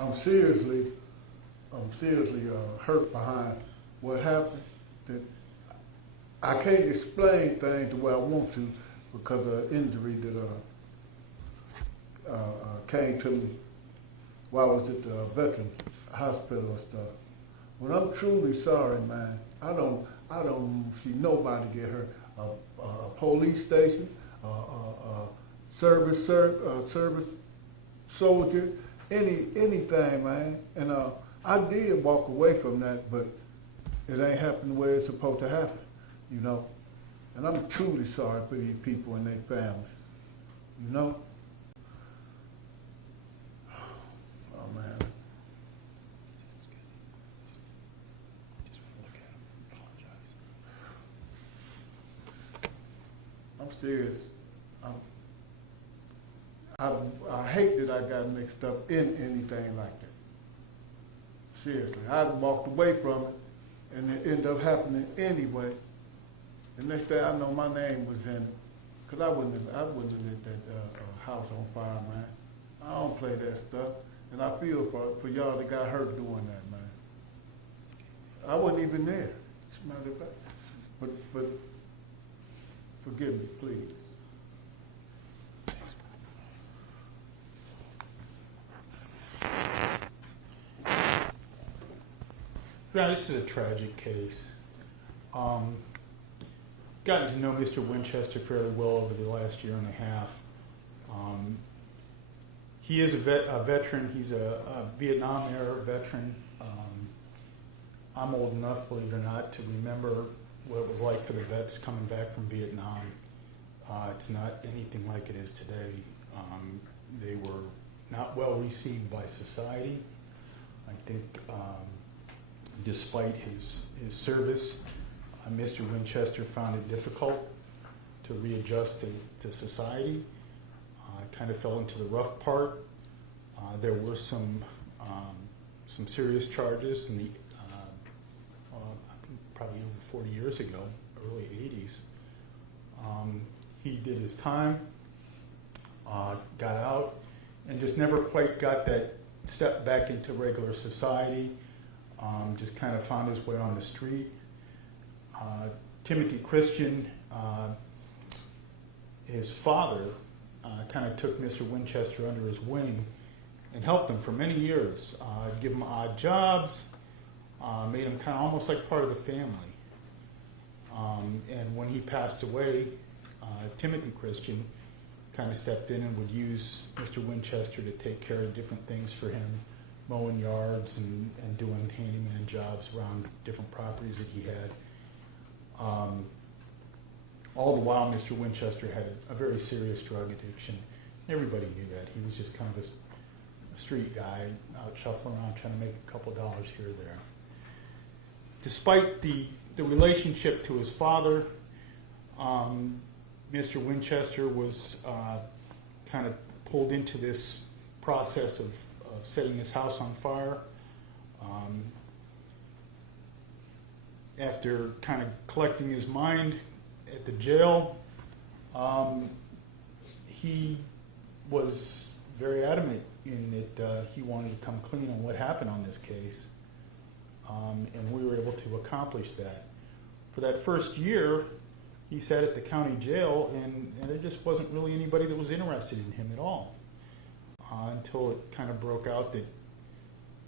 I'm seriously hurt behind what happened. That I can't explain things the way I want to because of the injury that came to me while I was at the Veterans Hospital and stuff. When I'm truly sorry, man, I don't see nobody get hurt. A police station, service soldier, anything, man. And I did walk away from that, but it ain't happened the way it's supposed to happen, you know. And I'm truly sorry for these people and their families, you know. Oh man. I'm serious. I hate that I got mixed up in anything like that. Seriously, I walked away from it, and it ended up happening anyway. The next day, I know my name was in it, cause I wouldn't have lit that house on fire, man. I don't play that stuff, and I feel for y'all that got hurt doing that, man. I wasn't even there. As a matter of fact, but forgive me, please. Yeah, this is a tragic case. Gotten to know Mr. Winchester fairly well over the last year and a half. He is a veteran. He's a Vietnam-era veteran. I'm old enough, believe it or not, to remember what it was like for the vets coming back from Vietnam. It's not anything like it is today. They were not well received by society. I think despite his service, Mr. Winchester found it difficult to readjust to society. Kind of fell into the rough part. There were some serious charges in the probably over 40 years ago, early 80s. He did his time, got out, and just never quite got that step back into regular society. Just kind of found his way on the street. Timothy Christian, his father, kind of took Mr. Winchester under his wing and helped him for many years. Give him odd jobs, made him kind of almost like part of the family. And when he passed away, Timothy Christian kind of stepped in and would use Mr. Winchester to take care of different things for him, mowing yards and doing handyman jobs around different properties that he had. All the while, Mr. Winchester had a very serious drug addiction. Everybody knew that. He was just kind of a street guy out shuffling around trying to make a couple dollars here or there. Despite the relationship to his father, Mr. Winchester was kind of pulled into this process of setting his house on fire. After kind of collecting his mind at the jail, he was very adamant in that he wanted to come clean on what happened on this case, and we were able to accomplish that. For that first year, he sat at the county jail, and there just wasn't really anybody that was interested in him at all, until it kind of broke out that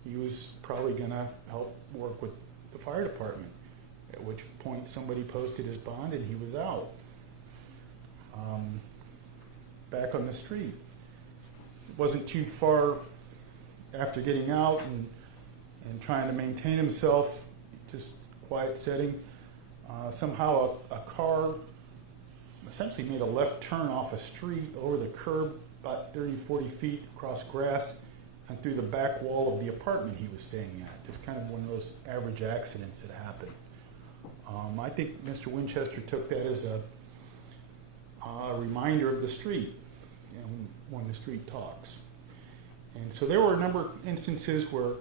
he was probably going to help work with the fire department, at which point somebody posted his bond and he was out, back on the street. It wasn't too far after getting out and trying to maintain himself, just quiet setting. Somehow a car essentially made a left turn off a street over the curb about 30, 40 feet across grass and through the back wall of the apartment he was staying at. Just kind of one of those average accidents that happen. I think Mr. Winchester took that as a reminder of the street, and when the street talks. And so there were a number of instances where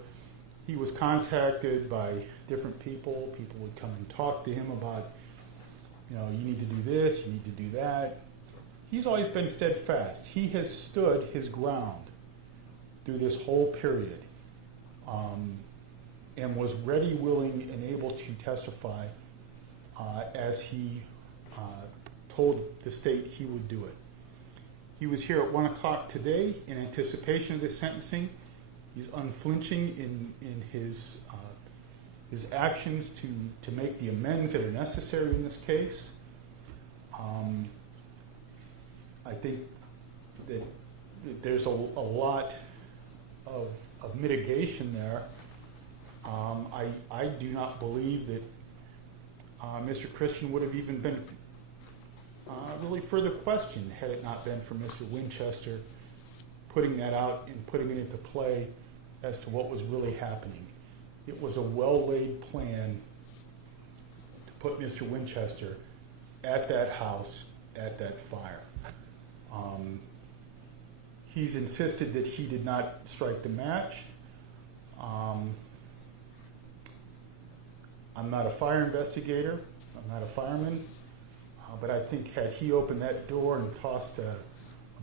he was contacted by different people. People would come and talk to him about, you know, you need to do this, you need to do that. He's always been steadfast. He has stood his ground through this whole period. and was ready, willing, and able to testify as he told the state he would do it. He was here at 1 o'clock today in anticipation of this sentencing. He's unflinching in his actions to make the amends that are necessary in this case. I think that there's a lot of mitigation there. I do not believe that Mr. Christian would have even been really further questioned had it not been for Mr. Winchester putting that out and putting it into play as to what was really happening. It was a well-laid plan to put Mr. Winchester at that house, at that fire. He's insisted that he did not strike the match. I'm not a fire investigator. I'm not a fireman. But I think had he opened that door and tossed a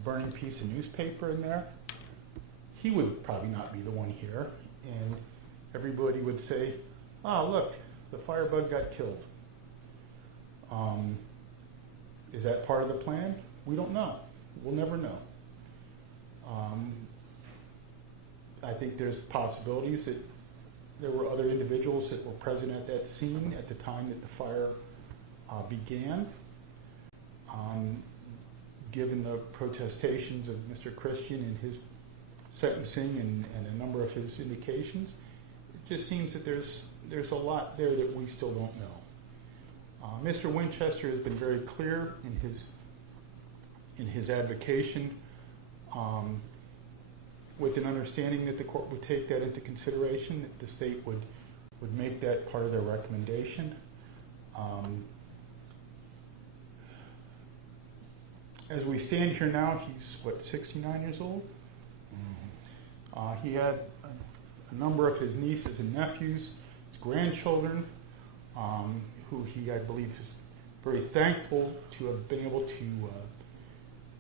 burning piece of newspaper in there, he would probably not be the one here. And everybody would say, oh, look, the firebug got killed. Is that part of the plan? We don't know. We'll never know. I think there's possibilities that there were other individuals that were present at that scene at the time that the fire began. Given the protestations of Mr. Christian and his sentencing and a number of his indications, it just seems that there's a lot there that we still don't know. Mr. Winchester has been very clear in his advocation, with an understanding that the court would take that into consideration, that the state would make that part of their recommendation. As we stand here now, he's, 69 years old? He had a number of his nieces and nephews, his grandchildren, who he, I believe, is very thankful to have been able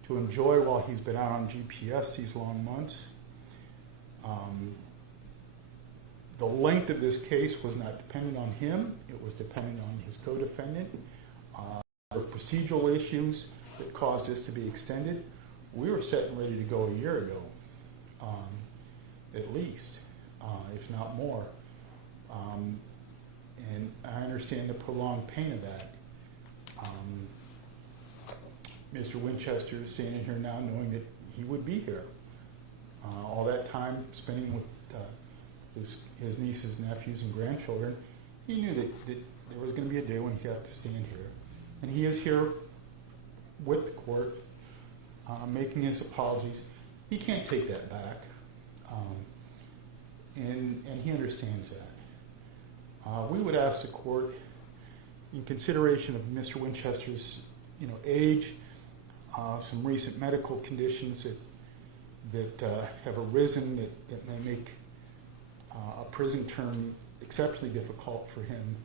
to enjoy while he's been out on GPS these long months. The length of this case was not dependent on him. It was dependent on his co-defendant. Of procedural issues that caused this to be extended. We were set and ready to go a year ago, at least, if not more. And I understand the prolonged pain of that. Mr. Winchester is standing here now knowing that he would be here. All that time spending with his nieces, nephews, and grandchildren, he knew that there was going to be a day when he'd have to stand here. And he is here with the court, making his apologies. He can't take that back, and he understands that. We would ask the court, in consideration of Mr. Winchester's, age, some recent medical conditions that have arisen that may make a prison term exceptionally difficult for him,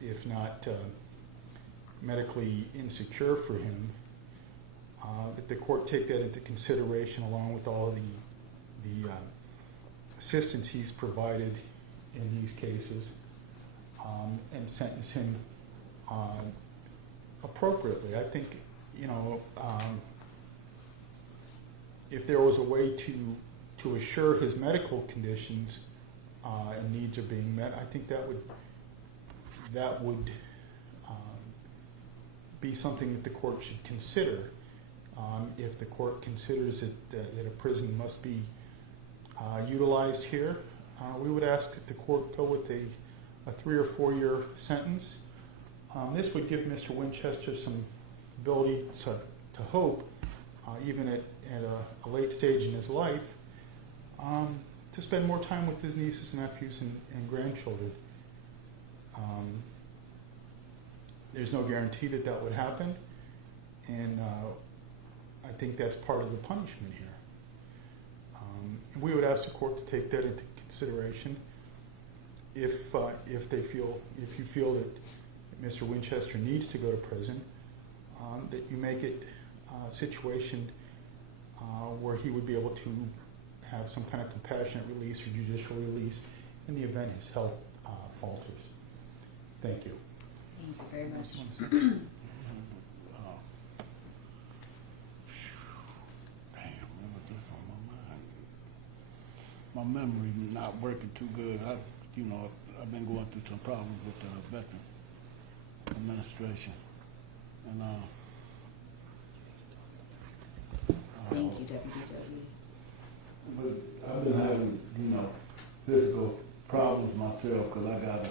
if not medically insecure for him, that the court take that into consideration along with all the assistance he's provided in these cases, and sentence him appropriately. I think, if there was a way to assure his medical conditions and needs are being met, I think that would be something that the court should consider. If the court considers that a prison must be utilized here, we would ask that the court go with a 3 or 4 year sentence. This would give Mr. Winchester some ability to hope, even at a late stage in his life, to spend more time with his nieces, nephews, and grandchildren. There's no guarantee that would happen, and I think that's part of the punishment here. We would ask the court to take that into consideration. If you feel that Mr. Winchester needs to go to prison, that you make it a situation where he would be able to have some kind of compassionate release or judicial release in the event his health falters. Thank you. Thank you very much. Damn, what was this on my mind? My memory not working too good. I've been going through some problems with the veteran administration, and Thank you, WDW. but I've been having, physical problems myself because I got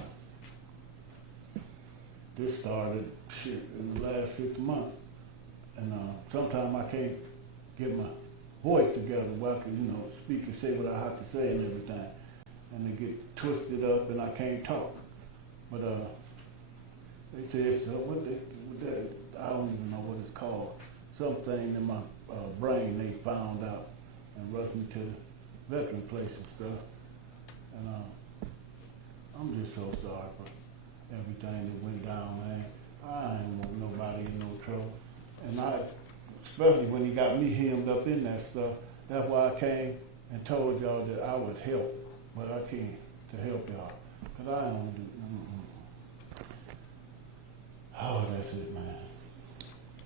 this started in the last 6 months, and sometimes I can't get my voice together where I can, speak and say what I have to say and everything, and they get twisted up and I can't talk. But they say it's I don't even know what it's called. Something in my brain they found out and rushed me to the veteran place and stuff. And I'm just so sorry for everything that went down, man. I ain't want nobody in no trouble. And especially when he got me hemmed up in that stuff, that's why I came and told y'all that I would help, but I can't to help y'all. Because I don't do, Oh, that's it, man.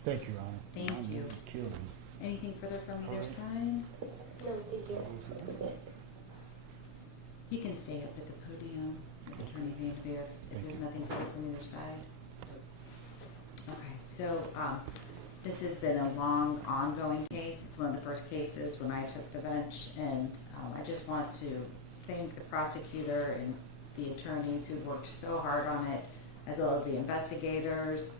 Thank you, Your Honor. Thank you. Killing me. Anything further from either side? You can stay up at the podium, Attorney Van Beer, if there's nothing further from either side. Okay, so this has been a long, ongoing case. It's one of the first cases when I took the bench, and I just want to thank the prosecutor and the attorneys who worked so hard on it, as well as the investigators.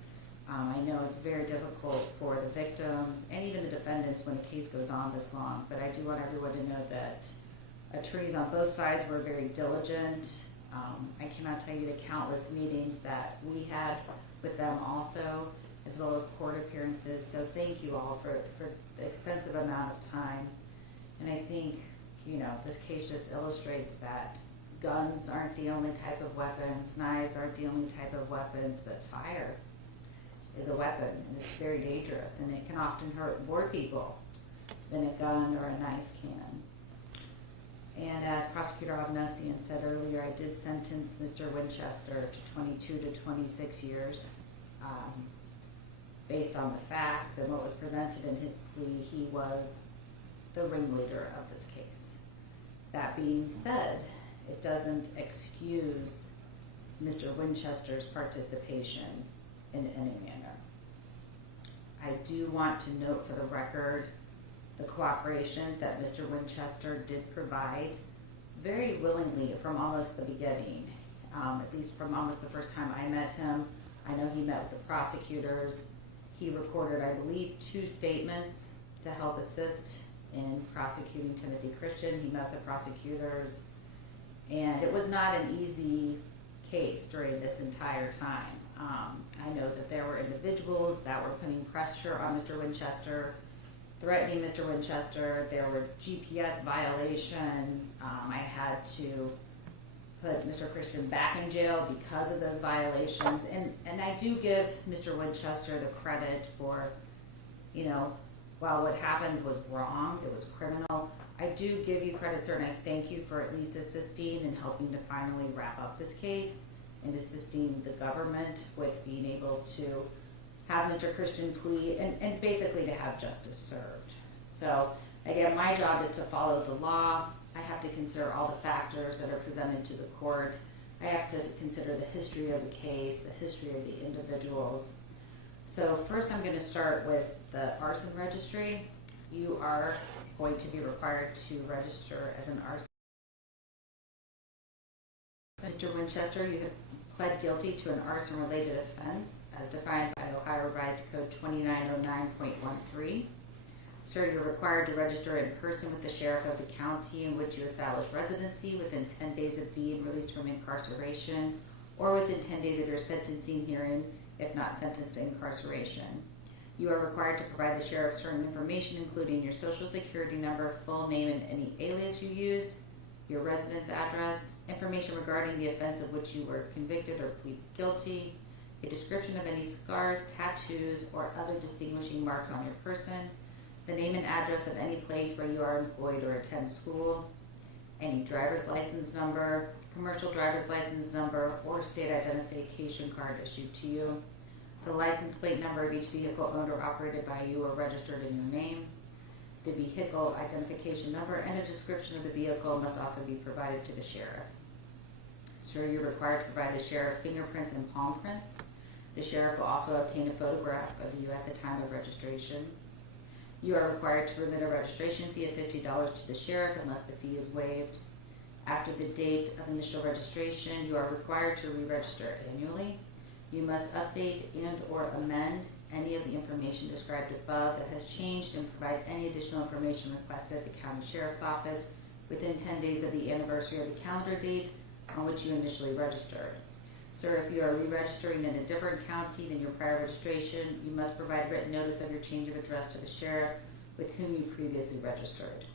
I know it's very difficult for the victims and even the defendants when a case goes on this long, but I do want everyone to know that attorneys on both sides were very diligent. I cannot tell you the countless meetings that we had with them also, as well as court appearances. So thank you all for the extensive amount of time. And I think, this case just illustrates that guns aren't the only type of weapons, knives aren't the only type of weapons, but fire is a weapon, and it's very dangerous, and it can often hurt more people than a gun or a knife can. And as Prosecutor Avnesian said earlier, I did sentence Mr. Winchester to 22 to 26 years. Based on the facts and what was presented in his plea, he was the ringleader of this case. That being said, it doesn't excuse Mr. Winchester's participation in any manner. I do want to note for the record the cooperation that Mr. Winchester did provide very willingly from almost the beginning, at least from almost the first time I met him. I know he met with the prosecutors. He recorded, I believe, 2 statements to help assist in prosecuting Timothy Christian. He met the prosecutors, and it was not an easy case during this entire time. I know that there were individuals that were putting pressure on Mr. Winchester, threatening Mr. Winchester. There were GPS violations. I had to put Mr. Christian back in jail because of those violations. And I do give Mr. Winchester the credit for, while what happened was wrong, it was criminal, I do give you credit, sir, and I thank you for at least assisting and helping to finally wrap up this case and assisting the government with being able to have Mr. Christian plea and basically to have justice served. So again, my job is to follow the law. I have to consider all the factors that are presented to the court. I have to consider the history of the case, the history of the individuals. So first I'm going to start with the arson registry. You are going to be required to register as an arson. Mr. Winchester, you have pled guilty to an arson-related offense as defined by Ohio Revised Code 2909.13. Sir, you're required to register in person with the sheriff of the county in which you establish residency within 10 days of being released from incarceration or within 10 days of your sentencing hearing, if not sentenced to incarceration. You are required to provide the sheriff certain information, including your social security number, full name, and any alias you use, your residence address, information regarding the offense of which you were convicted or pleaded guilty, a description of any scars, tattoos, or other distinguishing marks on your person, the name and address of any place where you are employed or attend school, any driver's license number, commercial driver's license number, or state identification card issued to you, the license plate number of each vehicle owned or operated by you or registered in your name, the vehicle identification number, and a description of the vehicle must also be provided to the sheriff. Sir, you're required to provide the sheriff fingerprints and palm prints. The sheriff will also obtain a photograph of you at the time of registration. You are required to remit a registration fee of $50 to the sheriff unless the fee is waived. After the date of initial registration, you are required to re-register annually. You must update and or amend any of the information described above that has changed and provide any additional information requested at the county sheriff's office within 10 days of the anniversary of the calendar date on which you initially registered. Sir, if you are re-registering in a different county than your prior registration, you must provide written notice of your change of address to the sheriff with whom you previously registered.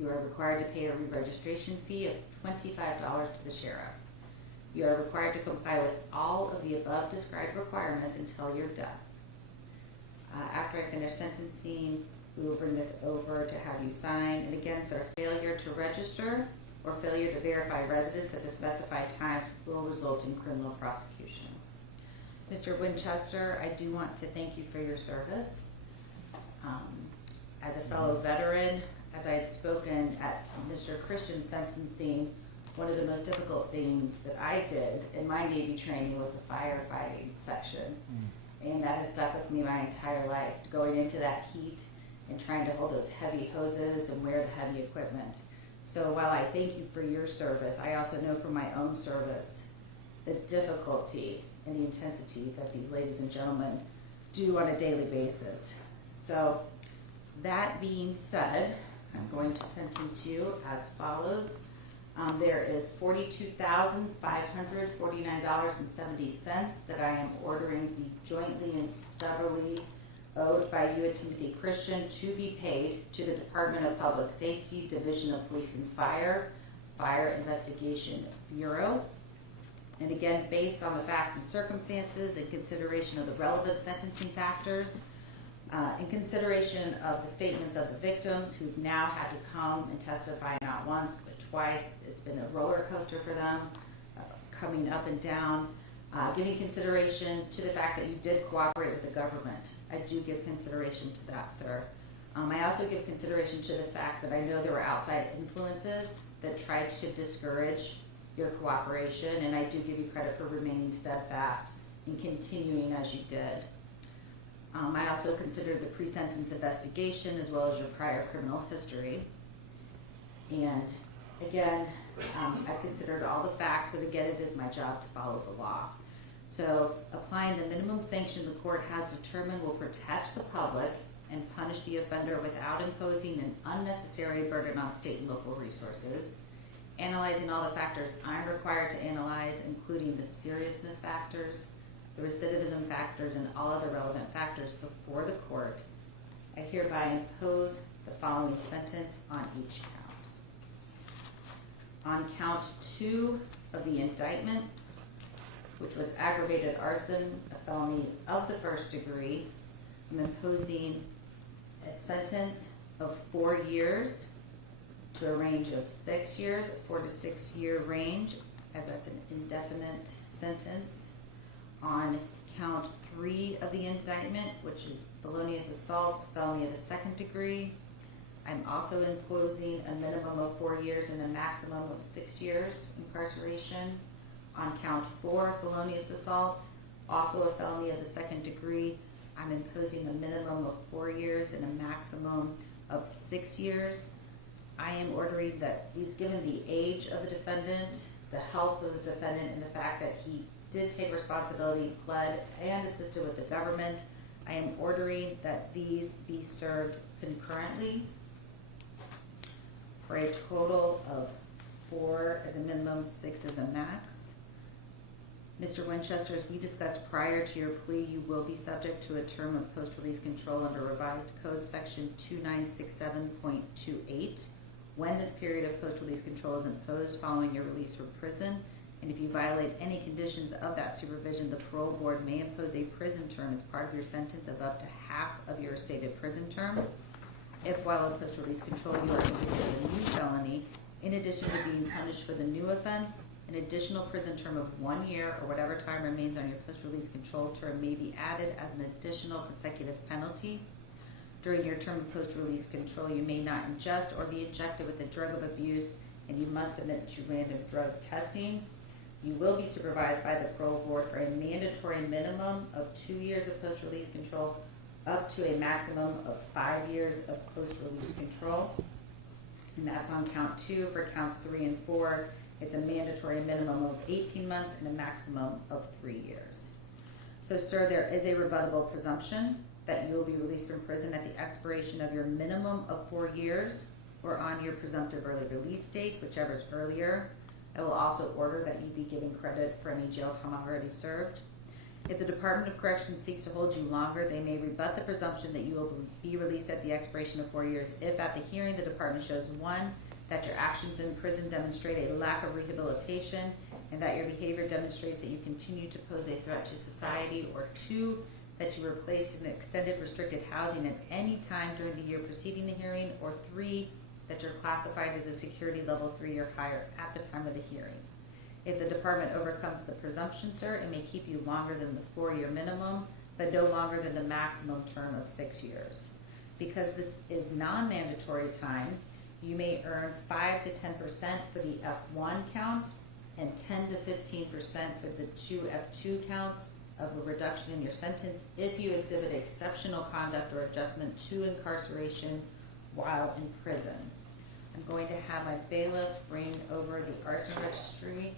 You are required to pay a re-registration fee of $25 to the sheriff. You are required to comply with all of the above described requirements until your death. After I finish sentencing, we will bring this over to have you sign. And again, sir, failure to register or failure to verify residence at the specified times will result in criminal prosecution. Mr. Winchester, I do want to thank you for your service. As a fellow veteran, as I had spoken at Mr. Christian's sentencing, one of the most difficult things that I did in my Navy training was the firefighting section. And that has stuck with me my entire life, going into that heat and trying to hold those heavy hoses and wear the heavy equipment. So while I thank you for your service, I also know from my own service the difficulty and the intensity that these ladies and gentlemen do on a daily basis. So that being said, I'm going to sentence you as follows. There is $42,549.70 that I am ordering be jointly and severally owed by you and Timothy Christian to be paid to the Department of Public Safety, Division of Police and Fire, Fire Investigation Bureau. And again, based on the facts and circumstances and consideration of the relevant sentencing factors, in consideration of the statements of the victims who've now had to come and testify not once but twice. It's been a roller coaster for them, coming up and down. Giving consideration to the fact that you did cooperate with the government. I do give consideration to that, sir. I also give consideration to the fact that I know there were outside influences that tried to discourage your cooperation, and I do give you credit for remaining steadfast and continuing as you did. I also considered the pre-sentence investigation as well as your prior criminal history. And again, I've considered all the facts, but again, it is my job to follow the law. So applying the minimum sanction the court has determined will protect the public and punish the offender without imposing an unnecessary burden on state and local resources. Analyzing all the factors I'm required to analyze, including the seriousness factors, the recidivism factors, and all other relevant factors before the court, I hereby impose the following sentence on each count. On count 2 of the indictment, which was aggravated arson, a felony of the first degree, I'm imposing a sentence of 4 years to a range of 6 years, a 4 to 6 year range, as that's an indefinite sentence. On count 3 of the indictment, which is felonious assault, felony of the second degree, I'm also imposing a minimum of 4 years and a maximum of 6 years incarceration. On count 4, felonious assault, also a felony of the second degree, I'm imposing a minimum of 4 years and a maximum of 6 years. I am ordering that he's given the age of the defendant, the health of the defendant, and the fact that he did take responsibility, pled, and assisted with the government. I am ordering that these be served concurrently for a total of 4 as a minimum, 6 as a max. Mr. Winchester, as we discussed prior to your plea, you will be subject to a term of post-release control under revised code section 2967.28 when this period of post-release control is imposed following your release from prison. And if you violate any conditions of that supervision, the parole board may impose a prison term as part of your sentence of up to half of your stated prison term. if while in post-release control you are convicted of a new felony, in addition to being punished for the new offense, an additional prison term of 1 year or whatever time remains on your post-release control term may be added as an additional consecutive penalty. During your term of post-release control, you may not ingest or be injected with a drug of abuse, and you must submit to random drug testing. You will be supervised by the parole board for a mandatory minimum of 2 years of post-release control, up to a maximum of 5 years of post-release control. And that's on count 2. For counts 3 and 4, it's a mandatory minimum of 18 months and a maximum of 3 years. So, sir, there is a rebuttable presumption that you will be released from prison at the expiration of your minimum of 4 years or on your presumptive early release date, whichever is earlier. I will also order that you be given credit for any jail time already served. If the Department of Corrections seeks to hold you longer, they may rebut the presumption that you will be released at the expiration of 4 years if at the hearing the department shows 1, that your actions in prison demonstrate a lack of rehabilitation and that your behavior demonstrates that you continue to pose a threat to society, or 2, that you were placed in extended restricted housing at any time during the year preceding the hearing, or 3, that you're classified as a security level 3 or higher at the time of the hearing. If the department overcomes the presumption, sir, it may keep you longer than the 4-year minimum, but no longer than the maximum term of 6 years. Because this is non-mandatory time, you may earn 5 to 10% for the F1 count and 10 to 15% for the 2 F2 counts of a reduction in your sentence if you exhibit exceptional conduct or adjustment to incarceration while in prison. I'm going to have my bailiff bring over the arson registry.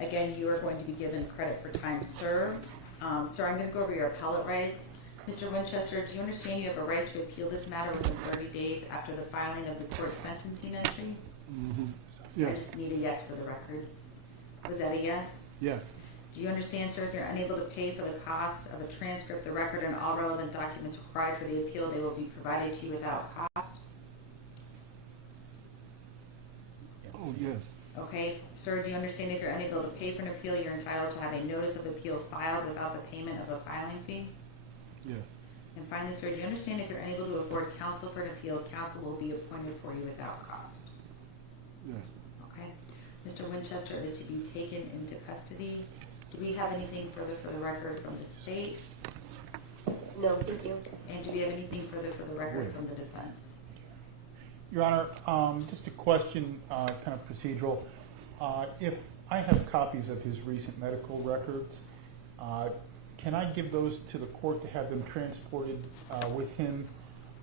Again, you are going to be given credit for time served. Sir, I'm going to go over your appellate rights. Mr. Winchester, do you understand you have a right to appeal this matter within 30 days after the filing of the court sentencing entry? Mm-hmm. I Yes, just need a yes for the record. Was that a yes? yes, Do you understand, sir, if you're unable to pay for the cost of a transcript, the record, and all relevant documents required for the appeal, they will be provided to you without cost? oh, yes, Okay, sir, do you understand if you're unable to pay for an appeal, you're entitled to have a notice of appeal filed without the payment of a filing fee? yes, And finally, sir, do you understand if you're unable to afford counsel for an appeal, counsel will be appointed for you without cost? yes. Okay. Mr. Winchester is to be taken into custody. Do we have anything further for the record from the state? No, thank you. And do we have anything further for the record from the defense? Your Honor, just a question, kind of procedural. If I have copies of his recent medical records, can I give those to the court to have them transported with him,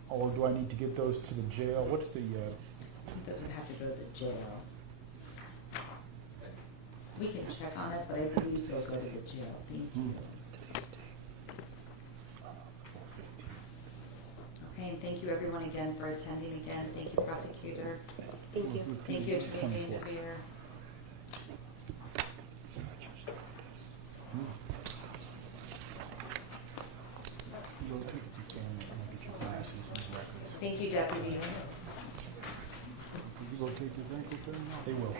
or do I need to give those to the jail? What's the... He doesn't have to go to jail. We can check on it, but I believe he'll go to the jail. Thank you. Okay, and thank you everyone again for attending again. Thank you, Prosecutor. Thank you. Thank you, Attorney Mansfield. Thank you, deputies. You gonna take this ankle thing off? They will.